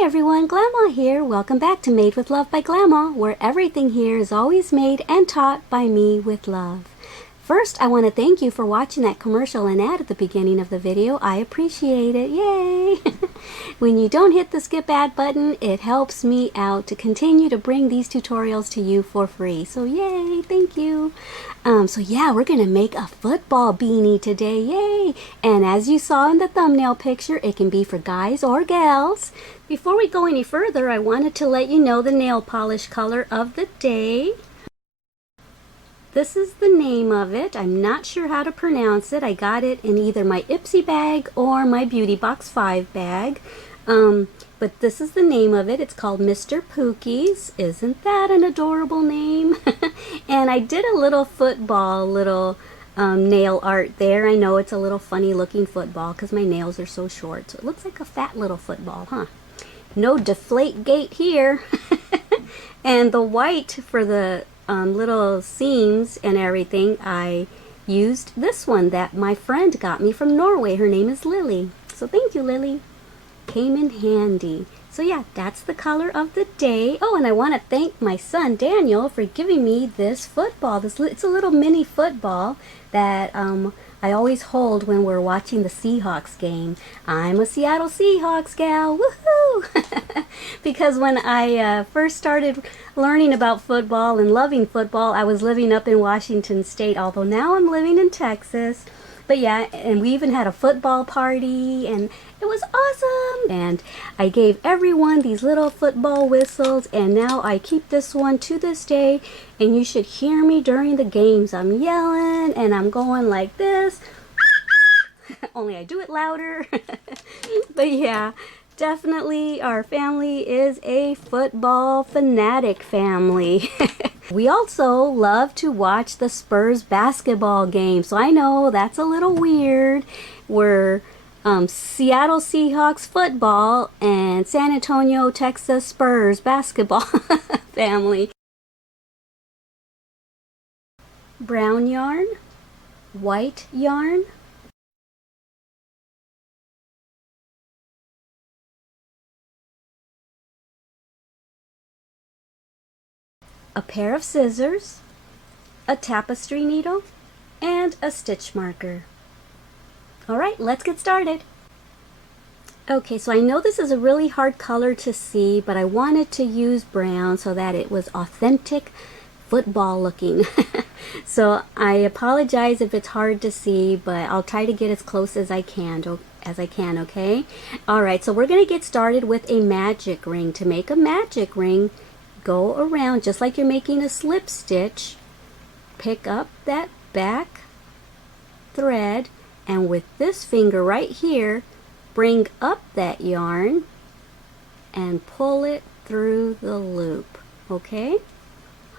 Hi everyone, Glama here. Welcome back to Made with Love by Glama, where everything here is always made and taught by me with love. First, I want to thank you for watching that commercial and ad at the beginning of the video. I appreciate it. Yay! When you don't hit the skip ad button, it helps me out to continue to bring these tutorials to you for free. So yay, thank you. So yeah, we're going to make a football beanie today. Yay! And as you saw in the thumbnail picture, it can be for guys or gals. Before we go any further, I wanted to let you know the nail polish color of the day. This is the name of it. I'm not sure how to pronounce it. I got it in either my Ipsy bag or my Beauty Box 5 bag. But this is the name of it. It's called Mr. Pookies. Isn't that an adorable name? And I did a little football, nail art there. I know it's a little funny looking football because my nails are so short. So it looks like a fat little football, huh? No deflate gate here. And the white for the little seams and everything, I used this one that my friend got me from Norway. Her name is Lily. So thank you, Lily. Came in handy. So yeah, that's the color of the day. Oh, and I want to thank my son Daniel for giving me this football. It's a little mini football that I always hold when we're watching the Seahawks game. I'm a Seattle Seahawks gal, woohoo! Because when I first started learning about football and loving football, I was living up in Washington State, although now I'm living in Texas. But yeah, and we even had a football party, and it was awesome. And I gave everyone these little football whistles, and now I keep this one to this day. And you should hear me during the games. I'm yelling, and I'm going like this. Only I do it louder. But yeah, definitely our family is a football fanatic family. We also love to watch the Spurs basketball game. So I know that's a little weird. We're Seattle Seahawks football and San Antonio, Texas Spurs basketball family. Brown yarn, white yarn, a pair of scissors, a tapestry needle, and a stitch marker. Alright, let's get started. Okay, so I know this is a really hard color to see, but I wanted to use brown so that it was authentic football looking. So I apologize if it's hard to see, but I'll try to get as close as I can, okay? Alright, so we're going to get started with a magic ring. To make a magic ring, go around just like you're making a slip stitch, pick up that back thread, and with this finger right here, bring up that yarn and pull it through the loop, okay?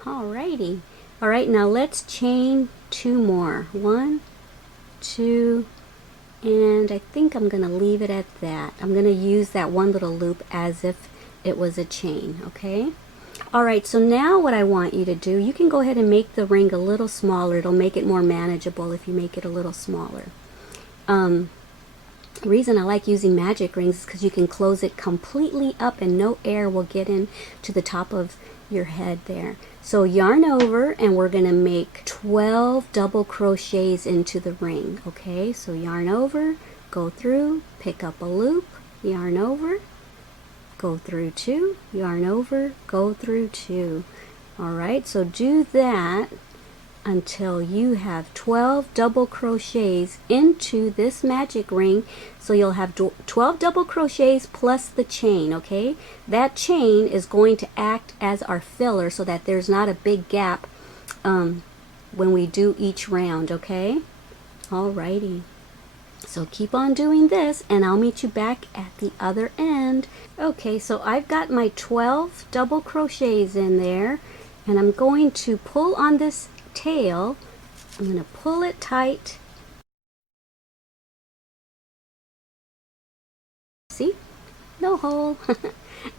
Alrighty. Alright, now let's chain 2 more. 1, 2, and I think I'm going to leave it at that. I'm going to use that one little loop as if it was a chain, okay? Alright, so now what I want you to do, you can go ahead and make the ring a little smaller. It'll make it more manageable if you make it a little smaller. The reason I like using magic rings is because you can close it completely up and no air will get in to the top of your head there. So yarn over, and we're going to make 12 double crochets into the ring, okay? So yarn over, go through, pick up a loop, yarn over, go through 2, yarn over, go through 2. Alright, so do that until you have 12 double crochets into this magic ring. So you'll have 12 double crochets plus the chain, okay? That chain is going to act as our filler so that there's not a big gap when we do each round, okay? Alrighty. So keep on doing this, and I'll meet you back at the other end. Okay, so I've got my 12 double crochets in there, and I'm going to pull on this tail. I'm going to pull it tight. See? No hole.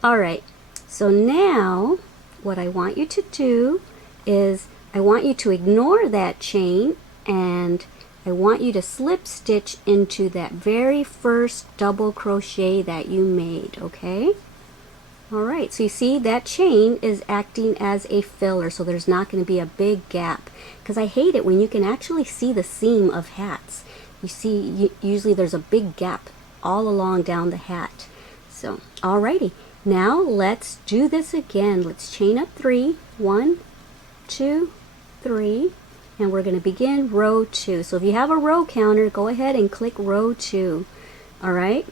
Alright, so now what I want you to do is I want you to ignore that chain, and I want you to slip stitch into that very first double crochet that you made, okay? Alright, so you see that chain is acting as a filler, so there's not going to be a big gap. Because I hate it when you can actually see the seam of hats. You see, usually there's a big gap all along down the hat. So, alrighty. Now let's do this again. Let's chain up 3. 1, 2, 3. And we're going to begin row 2. So if you have a row counter, go ahead and click row 2. Alright?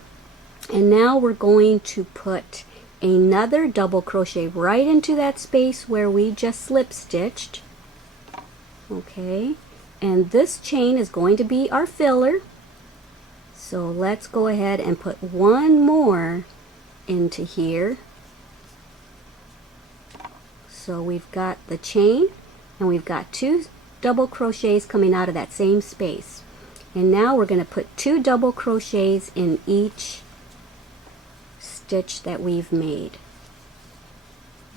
And now we're going to put another double crochet right into that space where we just slip stitched. Okay, and this chain is going to be our filler, so let's go ahead and put one more into here. So we've got the chain and we've got 2 double crochets coming out of that same space, and now we're going to put 2 double crochets in each stitch that we've made.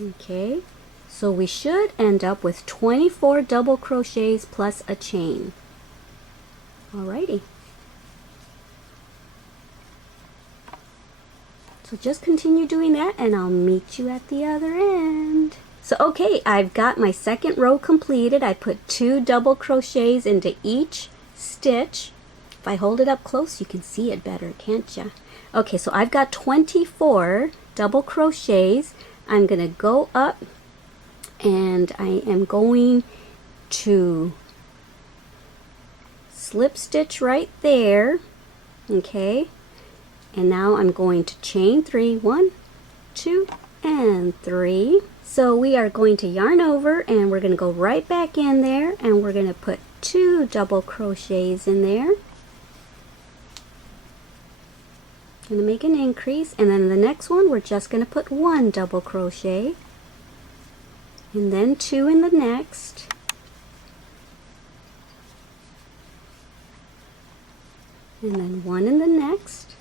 Okay, so we should end up with 24 double crochets plus a chain. Alrighty. So just continue doing that and I'll meet you at the other end. So okay, I've got my second row completed. I put 2 double crochets into each stitch. If I hold it up close, you can see it better, can't ya? Okay, so I've got 24 double crochets. I'm going to go up and I am going to slip stitch right there. Okay, and now I'm going to chain 3. 1, 2, and 3. So we are going to yarn over and we're going to go right back in there and we're going to put 2 double crochets in there. Going to make an increase, and then the next one we're just going to put 1 double crochet and then 2 in the next, and then 1 in the next,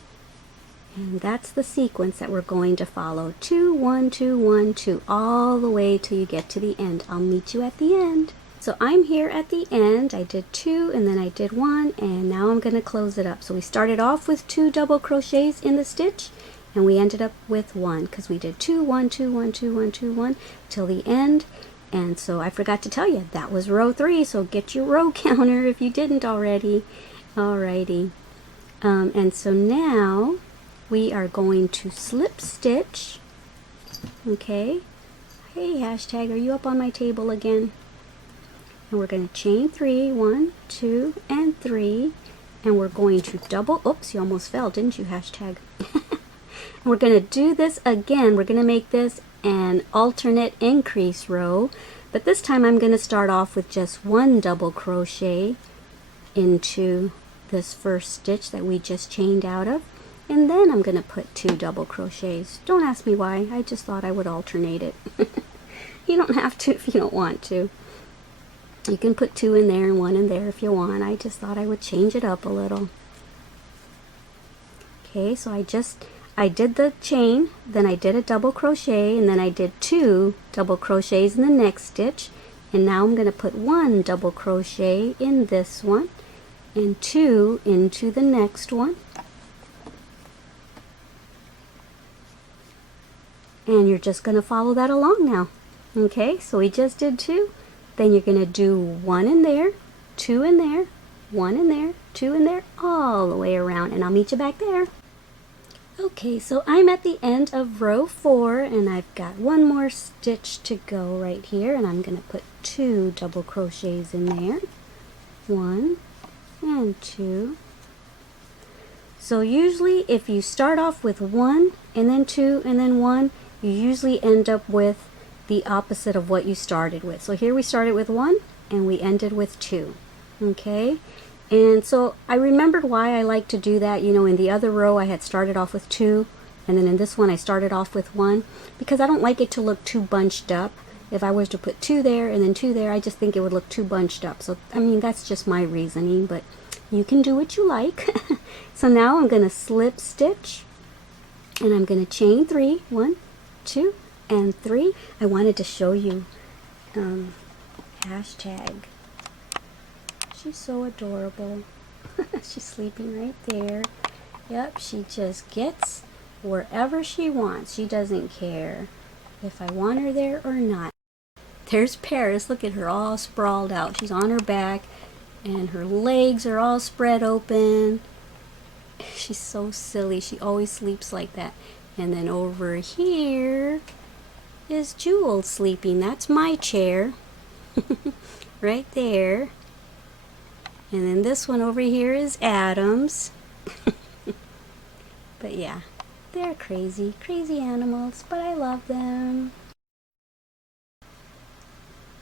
and that's the sequence that we're going to follow. 2, 1, 2, 1, 2, all the way till you get to the end. I'll meet you at the end. So I'm here at the end. I did 2 and then I did 1, and now I'm going to close it up. So we started off with 2 double crochets in the stitch and we ended up with 1 because we did 2, 1, 2, 1, 2, 1, 2, 1 till the end. And so I forgot to tell you that was row 3, so get your row counter if you didn't already. Alrighty. And so now we are going to slip stitch. Okay. Hey, hashtag, are you up on my table again? And we're going to chain 3, 1, 2, and 3, and we're going to double, oops, you almost fell, didn't you, hashtag? And we're going to do this again. We're going to make this an alternate increase row, but this time I'm going to start off with just 1 double crochet into this first stitch that we just chained out of, and then I'm going to put 2 double crochets. Don't ask me why, I just thought I would alternate it. You don't have to if you don't want to. You can put 2 in there and 1 in there if you want. I just thought I would change it up a little. Okay, so I did the chain, then I did a double crochet, and then I did 2 double crochets in the next stitch, and now I'm going to put 1 double crochet in this one and 2 into the next one. And you're just going to follow that along now. Okay, so we just did 2. Then you're going to do 1 in there, 2 in there, 1 in there, 2 in there, all the way around, and I'll meet you back there. Okay, so I'm at the end of row 4, and I've got 1 more stitch to go right here, and I'm going to put 2 double crochets in there. 1 and 2. So usually if you start off with 1 and then 2 and then 1, you usually end up with the opposite of what you started with. So here we started with 1 and we ended with 2. Okay, and so I remembered why I like to do that. You know, in the other row I had started off with 2, and then in this one I started off with 1, because I don't like it to look too bunched up. If I was to put 2 there and then 2 there, I just think it would look too bunched up. So I mean, that's just my reasoning, but you can do what you like. So now I'm going to slip stitch and I'm going to chain 3, 1, 2, and 3. I wanted to show you hashtag. She's so adorable. She's sleeping right there. Yep, she just gets wherever she wants. She doesn't care if I want her there or not. There's Paris. Look at her all sprawled out. She's on her back and her legs are all spread open. She's so silly. She always sleeps like that. And then over here is Jewel sleeping. That's my chair. Right there. And then this one over here is Adam's. But yeah, they're crazy, crazy animals, but I love them.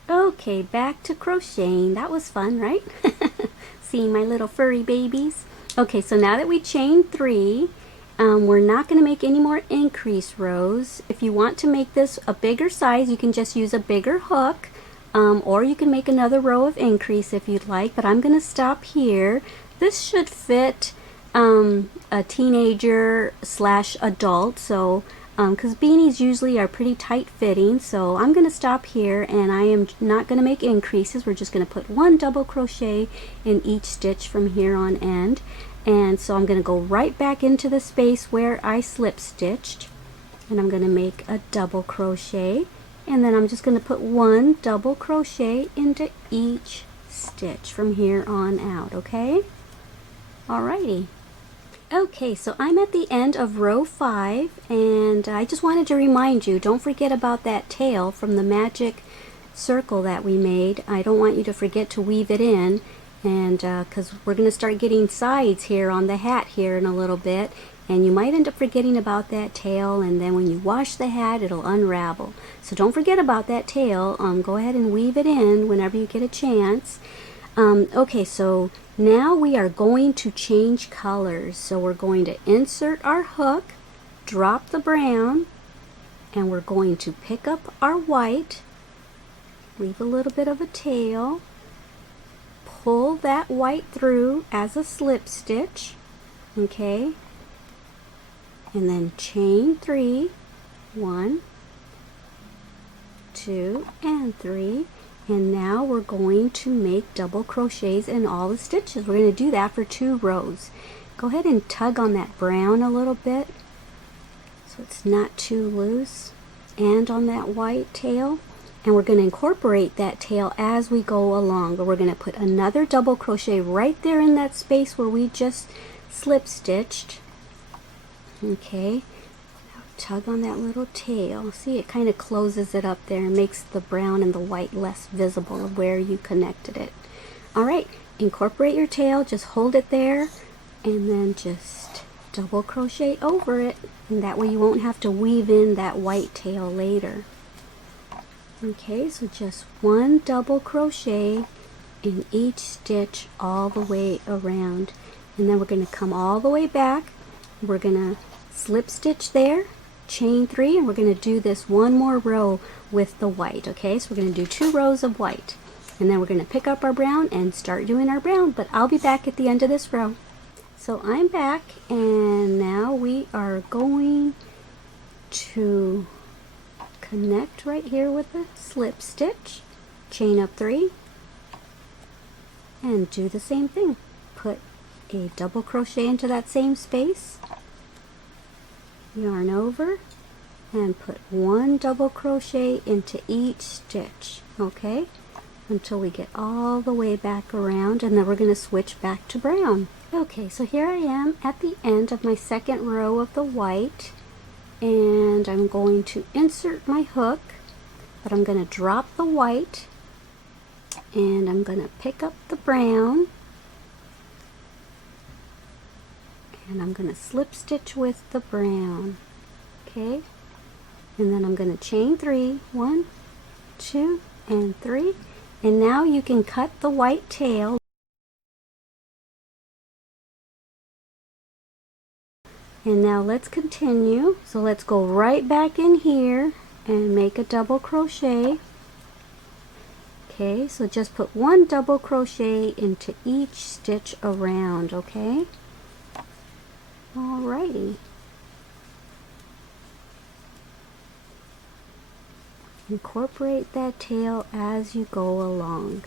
Okay, back to crocheting. That was fun, right? Seeing my little furry babies. Okay, so now that we chained 3, we're not going to make any more increase rows. If you want to make this a bigger size, you can just use a bigger hook, or you can make another row of increase if you'd like, but I'm going to stop here. This should fit a teenager / adult, so because beanies usually are pretty tight fitting, so I'm going to stop here, and I am not going to make increases. We're just going to put 1 double crochet in each stitch from here on end. And so I'm going to go right back into the space where I slip stitched, and I'm going to make a double crochet, and then I'm just going to put 1 double crochet into each stitch from here on out. Okay, alrighty. Okay, so I'm at the end of row 5, and I just wanted to remind you, don't forget about that tail from the magic circle that we made. I don't want you to forget to weave it in, and because we're going to start getting sides here on the hat here in a little bit, and you might end up forgetting about that tail, and then when you wash the hat it'll unravel. So don't forget about that tail. Go ahead and weave it in whenever you get a chance. Okay, so now we are going to change colors. So we're going to insert our hook, drop the brown, and we're going to pick up our white, leave a little bit of a tail, pull that white through as a slip stitch, okay, and then chain 3, 1, 2, and 3. And now we're going to make double crochets in all the stitches. We're going to do that for 2 rows. Go ahead and tug on that brown a little bit so it's not too loose, and on that white tail. And we're going to incorporate that tail as we go along. But we're going to put another double crochet right there in that space where we just slip stitched. Okay. Tug on that little tail. See, it kind of closes it up there and makes the brown and the white less visible of where you connected it. Alright, incorporate your tail, just hold it there, and then just double crochet over it, and that way you won't have to weave in that white tail later. Okay, so just 1 double crochet in each stitch all the way around, and then we're going to come all the way back. We're going to slip stitch there, chain 3, and we're going to do this 1 more row with the white. Okay, so we're going to do 2 rows of white, and then we're going to pick up our brown and start doing our brown, but I'll be back at the end of this row. So I'm back, and now we are going to connect right here with the slip stitch, chain up 3, and do the same thing. Put a double crochet into that same space, yarn over, and put 1 double crochet into each stitch, okay, until we get all the way back around, and then we're going to switch back to brown. Okay, so here I am at the end of my 2nd row of the white, and I'm going to insert my hook, but I'm going to drop the white, and I'm going to pick up the brown, and I'm going to slip stitch with the brown, okay, and then I'm going to chain 3, 1, 2, and 3, and now you can cut the white tail, and now let's continue. So let's go right back in here and make a double crochet. Okay, so just put 1 double crochet into each stitch around, okay? Alrighty. Incorporate that tail as you go along.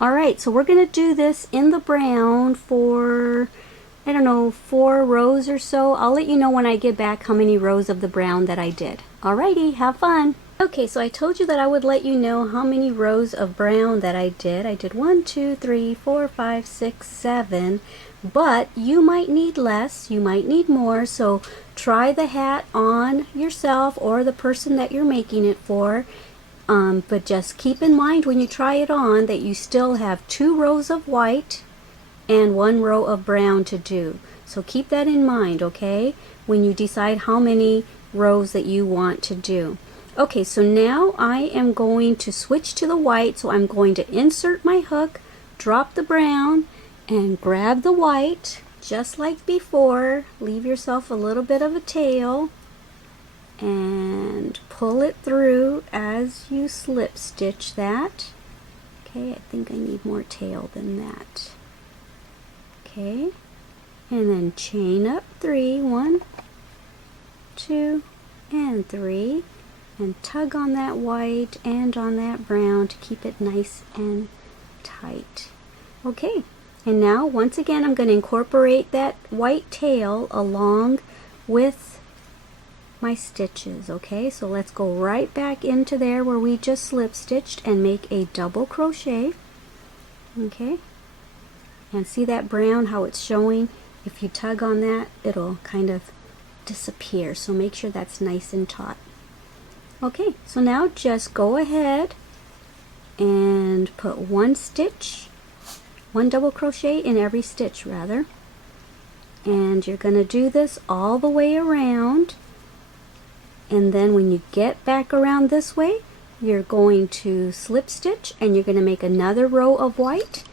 Alright, so we're going to do this in the brown for I don't know, 4 rows or so. I'll let you know when I get back how many rows of the brown that I did. Alrighty, have fun. Okay, so I told you that I would let you know how many rows of brown that I did. I did 1, 2, 3, 4, 5, 6, 7, but you might need less, you might need more, so try the hat on yourself or the person that you're making it for. But just keep in mind when you try it on that you still have 2 rows of white and 1 row of brown to do. So keep that in mind, okay, when you decide how many rows that you want to do. Okay, so now I am going to switch to the white, so I'm going to insert my hook, drop the brown, and grab the white, just like before. Leave yourself a little bit of a tail, and pull it through as you slip stitch that. Okay, I think I need more tail than that. Okay, and then chain up 3, 1, 2, and 3, and tug on that white and on that brown to keep it nice and tight. Okay, and now once again I'm going to incorporate that white tail along with my stitches. Okay, so let's go right back into there where we just slip stitched and make a double crochet. Okay, and see that brown, how it's showing? If you tug on that, it'll kind of disappear, so make sure that's nice and taut. Okay, so now just go ahead and put 1 stitch, 1 double crochet in every stitch rather, and you're going to do this all the way around, and then when you get back around this way you're going to slip stitch and you're going to make another row of white,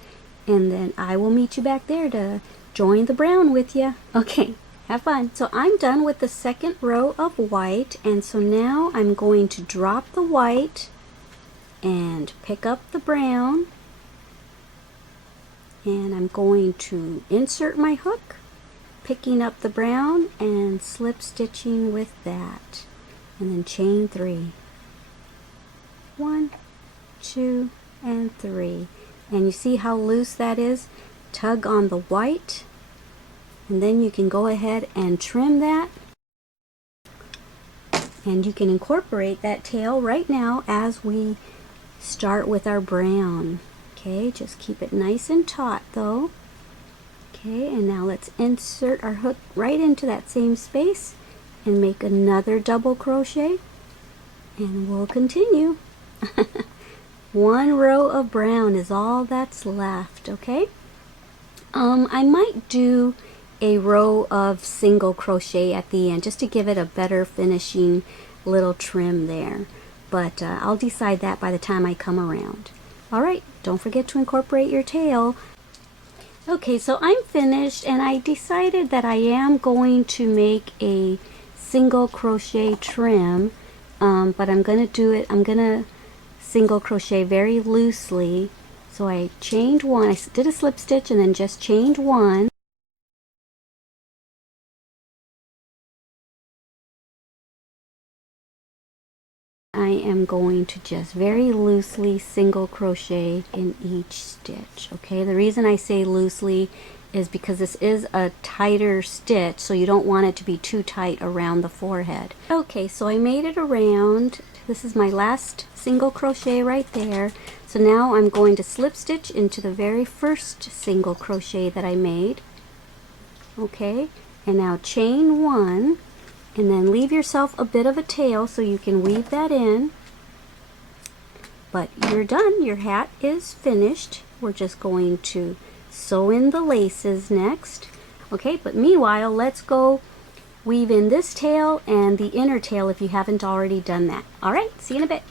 and then I will meet you back there to join the brown with you. Okay, have fun. So I'm done with the second row of white, and so now I'm going to drop the white and pick up the brown, and I'm going to insert my hook, picking up the brown and slip stitching with that, and then chain 3, 1, 2, and 3. And you see how loose that is? Tug on the white, and then you can go ahead and trim that, and you can incorporate that tail right now as we start with our brown. Okay, just keep it nice and taut though. Okay, and now let's insert our hook right into that same space and make another double crochet, and we'll continue. 1 row of brown is all that's left. Okay, I might do a row of single crochet at the end just to give it a better finishing little trim there, but I'll decide that by the time I come around. Alright, don't forget to incorporate your tail. Okay, so I'm finished, and I decided that I am going to make a single crochet trim, but I'm going to single crochet very loosely. So I chained 1, I did a slip stitch and then just chained 1. I am going to just very loosely single crochet in each stitch. Okay, the reason I say loosely is because this is a tighter stitch, so you don't want it to be too tight around the forehead. Okay, so I made it around. This is my last single crochet right there. So now I'm going to slip stitch into the very first single crochet that I made. Okay, and now chain 1, and then leave yourself a bit of a tail so you can weave that in. But you're done. Your hat is finished. We're just going to sew in the laces next. Okay, but meanwhile, let's go weave in this tail and the inner tail if you haven't already done that. Alright, see you in a bit.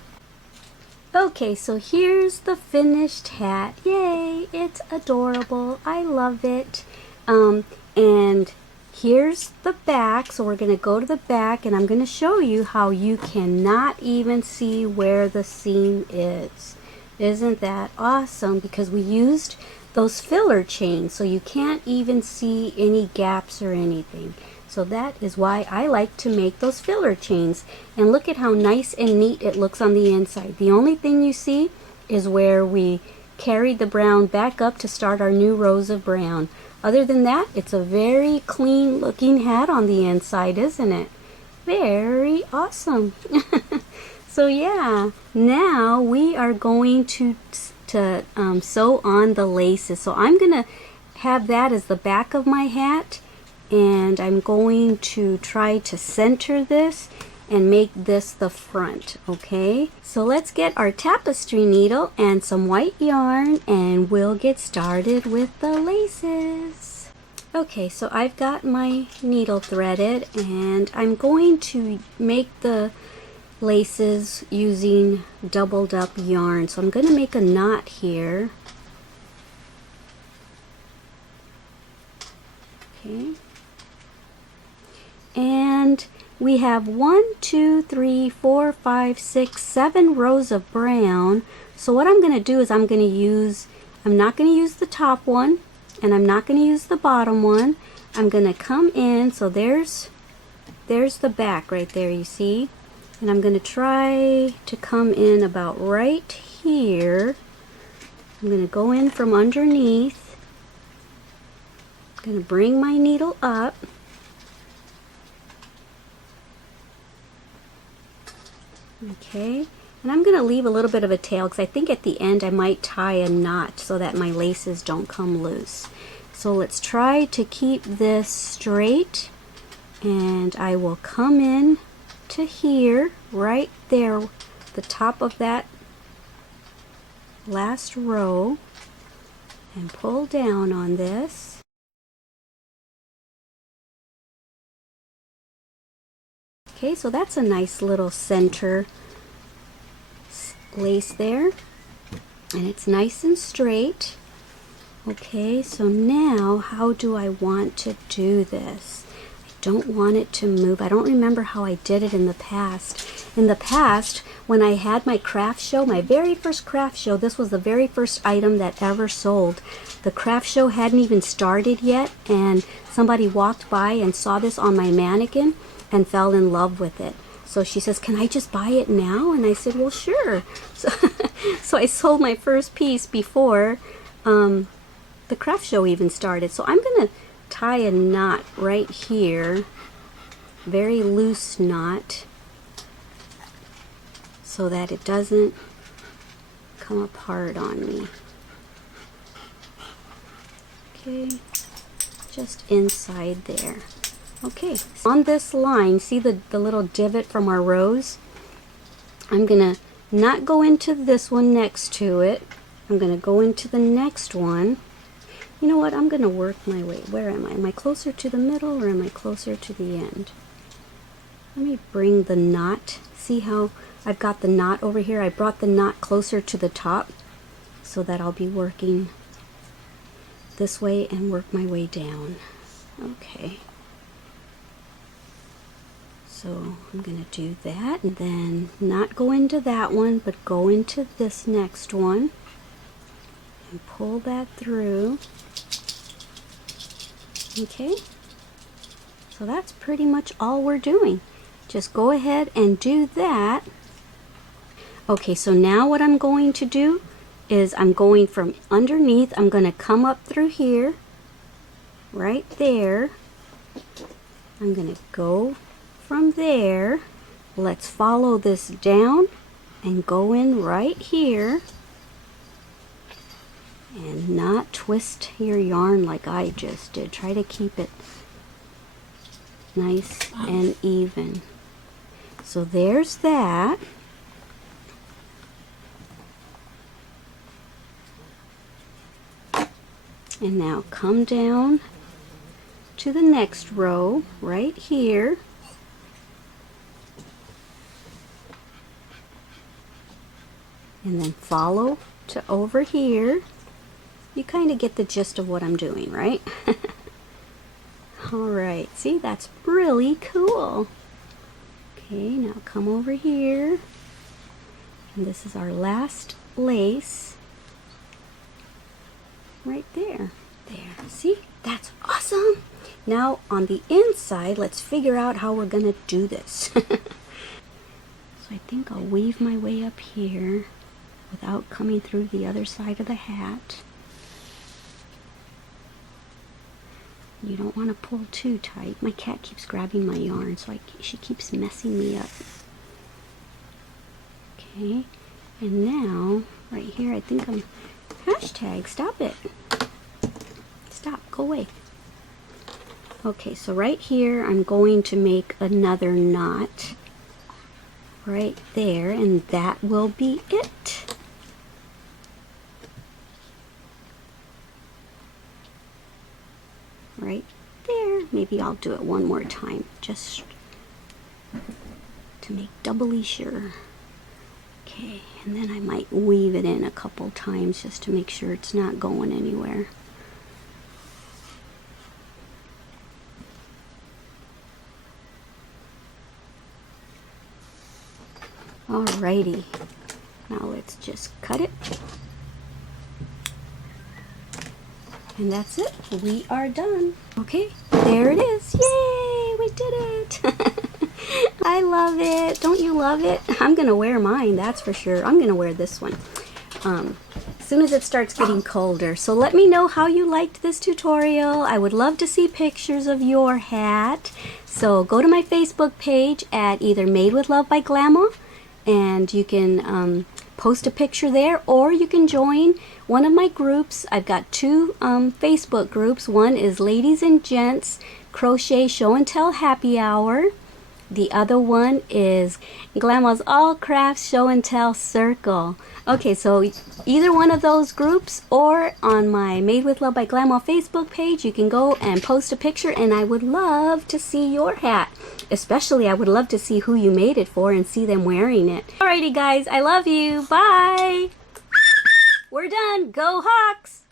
Okay, so here's the finished hat. Yay, it's adorable. I love it. And here's the back, so we're going to go to the back, and I'm going to show you how you cannot even see where the seam is. Isn't that awesome? Because we used those filler chains, so you can't even see any gaps or anything. So that is why I like to make those filler chains. And look at how nice and neat it looks on the inside. The only thing you see is where we carried the brown back up to start our new rows of brown. other than that, it's a very clean looking hat on the inside, isn't it? Very awesome. So yeah, now we are going to sew on the laces. So I'm gonna have that as the back of my hat, and I'm going to try to center this and make this the front. Okay, so let's get our tapestry needle and some white yarn, and we'll get started with the laces. Okay, so I've got my needle threaded, and I'm going to make the laces using doubled up yarn. So I'm going to make a knot here. Okay, and we have 1, 2, 3, 4, 5, 6, 7 rows of brown. So what I'm going to do is I'm not going to use the top one, and I'm not going to use the bottom one. I'm going to come in, so there's the back right there, you see? And I'm going to try to come in about right here. I'm going to go in from underneath. I'm going to bring my needle up. Okay, and I'm going to leave a little bit of a tail because I think at the end I might tie a knot so that my laces don't come loose. So let's try to keep this straight, and I will come in to here, right there, the top of that last row, and pull down on this. Okay, so that's a nice little center lace there, and it's nice and straight. Okay, so now how do I want to do this? I don't want it to move. I don't remember how I did it in the past. In the past, when I had my craft show, my very first craft show, this was the very first item that ever sold. The craft show hadn't even started yet, and somebody walked by and saw this on my mannequin and fell in love with it. So she says, "Can I just buy it now?" And I said, "Well, sure." So I sold my first piece before the craft show even started. So I'm going to tie a knot right here, very loose knot, so that it doesn't come apart on me. Okay, just inside there. Okay, so on this line, see the little divot from our rows? I'm going to not go into this one next to it. I'm going to go into the next one. You know what? I'm going to work my way. Where am I? Am I closer to the middle or am I closer to the end? Let me bring the knot. See how I've got the knot over here? I brought the knot closer to the top so that I'll be working this way and work my way down. Okay. So I'm going to do that, and then not go into that one, but go into this next one and pull that through. Okay, so that's pretty much all we're doing. Just go ahead and do that. Okay, so now what I'm going to do is I'm going from underneath. I'm going to come up through here, right there. I'm going to go from there. Let's follow this down and go in right here, and not twist your yarn like I just did. Try to keep it nice and even. So there's that. And now come down to the next row right here. And then follow to over here. You kind of get the gist of what I'm doing, right? Alright, see, that's really cool. Okay, now come over here. And this is our last lace. Right there. There, see? That's awesome! Now, on the inside, let's figure out how we're going to do this. So I think I'll weave my way up here without coming through the other side of the hat. You don't want to pull too tight. My cat keeps grabbing my yarn, so she keeps messing me up. Okay, and now, right here, I think I'm... Hashtag, stop it. Stop, go away. Okay, so right here, I'm going to make another knot. Right there, and that will be it. Right there. Maybe I'll do it one more time, just to make doubly sure. Okay, and then I might weave it in a couple times just to make sure it's not going anywhere. Alrighty, now let's just cut it. And that's it, we are done. Okay, there it is, yay, we did it. I love it, don't you love it? I'm gonna wear mine, that's for sure. I'm gonna wear this one as soon as it starts getting colder. So let me know how you liked this tutorial. I would love to see pictures of your hat. So go to my Facebook page at either Made with Love by Glama, and you can post a picture there, or you can join one of my groups. I've got two Facebook groups. One is Ladies and Gents Crochet Show and Tell Happy Hour. The other one is Glama's All Crafts Show and Tell Circle. Okay, so either one of those groups or on my Made with Love by Glama Facebook page, you can go and post a picture, and I would love to see your hat. Especially, I would love to see who you made it for and see them wearing it. Alrighty guys, I love you. Bye! We're done. Go Hawks!